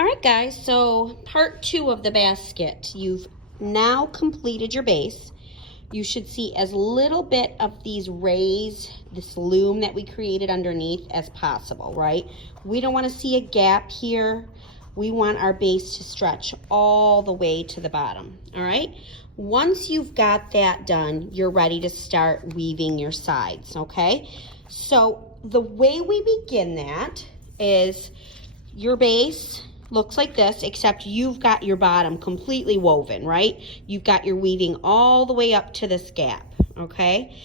All right, guys, so part 2 of the basket. You've now completed your base. You should see as little bit of these rays, this loom that we created underneath as possible, right? We don't want to see a gap here. We want our base to stretch all the way to the bottom, all right? Once you've got that done, you're ready to start weaving your sides, okay? So the way we begin that is your base looks like this, except you've got your bottom completely woven, right? You've got your weaving all the way up to this gap, okay?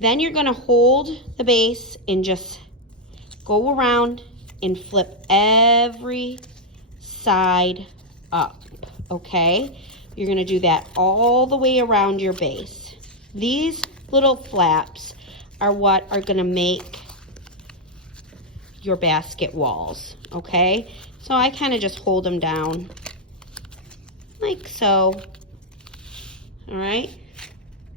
Then you're gonna hold the base and just go around and flip every side up, okay? You're gonna do that all the way around your base. These little flaps are what are gonna make your basket walls, okay? So I kind of just hold them down like so. All right,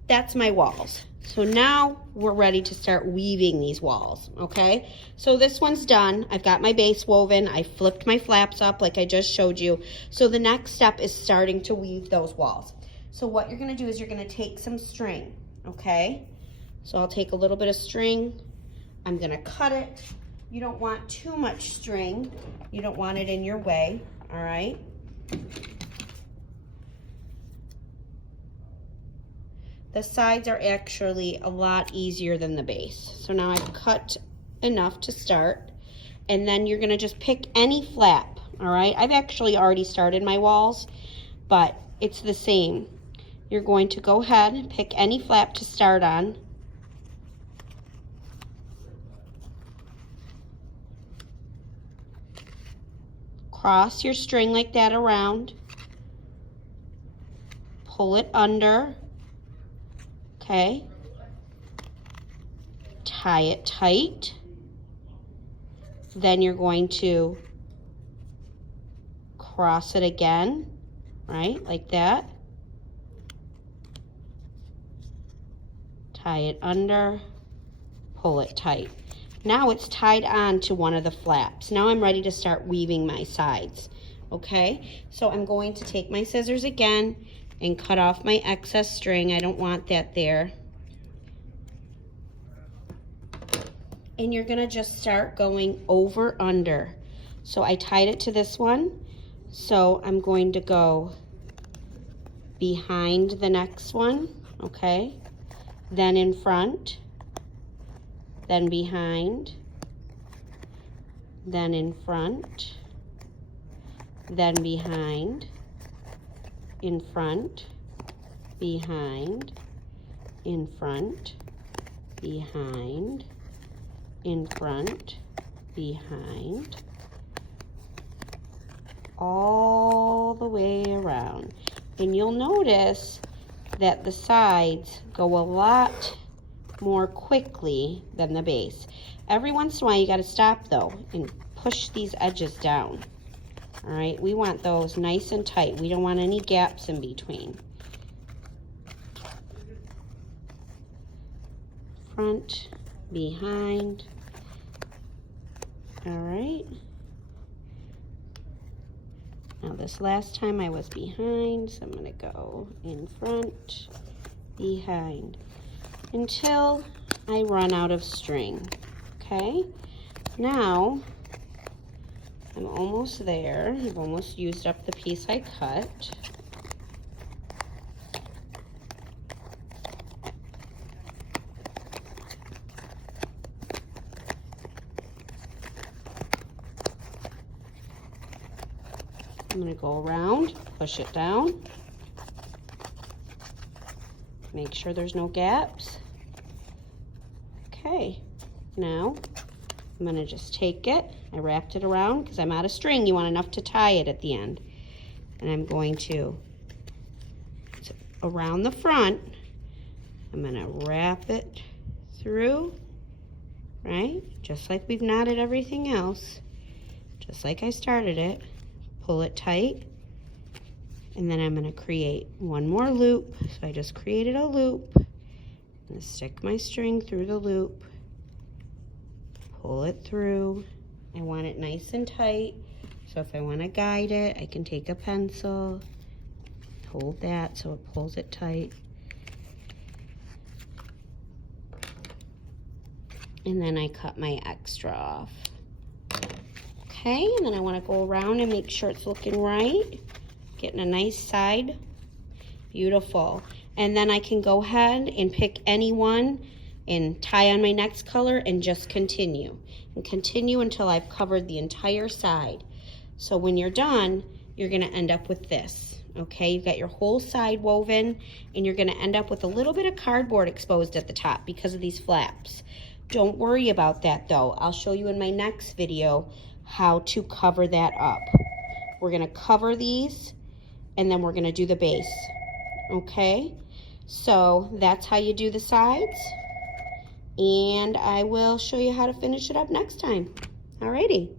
that's my walls. So now we're ready to start weaving these walls, okay? So this one's done. I've got my base woven. I flipped my flaps up like I just showed you. So the next step is starting to weave those walls. So what you're gonna do is you're gonna take some string, okay? So I'll take a little bit of string. I'm gonna cut it. You don't want too much string. You don't want it in your way, all right? The sides are actually a lot easier than the base. So now I've cut enough to start, and then you're gonna just pick any flap, all right? I've actually already started my walls, but it's the same. You're going to go ahead and pick any flap to start on. Cross your string like that around, pull it under, okay, tie it tight, then you're going to cross it again, right, like that, tie it under, pull it tight. Now it's tied on to one of the flaps. Now I'm ready to start weaving my sides, okay? So I'm going to take my scissors again and cut off my excess string. I don't want that there. And you're gonna just start going over under. So I tied it to this one. So I'm going to go behind the next one, okay? Then in front. Then behind, then in front, then behind, in front, behind, in front, behind, in front, behind, all the way around. And you'll notice that the sides go a lot more quickly than the base. Every once in a while you got to stop though and push these edges down. All right, we want those nice and tight. We don't want any gaps in between. Front, behind. All right. Now this last time I was behind, so I'm gonna go in front, behind, until I run out of string, okay? Now, I'm almost there. I've almost used up the piece I cut. I'm gonna go around, push it down. Make sure there's no gaps. Okay, now I'm gonna just take it. I wrapped it around because I'm out of string. You want enough to tie it at the end. And I'm going to, around the front, I'm gonna wrap it through, right? Just like we've knotted everything else. Just like I started it. Pull it tight. And then I'm gonna create one more loop. So I just created a loop. I'm gonna stick my string through the loop, pull it through. I want it nice and tight So if I want to guide it, I can take a pencil, hold that so it pulls it tight. And then I cut my extra off. Okay, and then I want to go around and make sure it's looking right. Getting a nice side. Beautiful. And then I can go ahead and pick any one and tie on my next color and just continue. And continue until I've covered the entire side. So when you're done, you're going to end up with this. Okay, you've got your whole side woven, and you're going to end up with a little bit of cardboard exposed at the top because of these flaps. Don't worry about that though. I'll show you in my next video how to cover that up. We're going to cover these, and then we're going to do the base. Okay, so that's how you do the sides, and I will show you how to finish it up next time. Alrighty.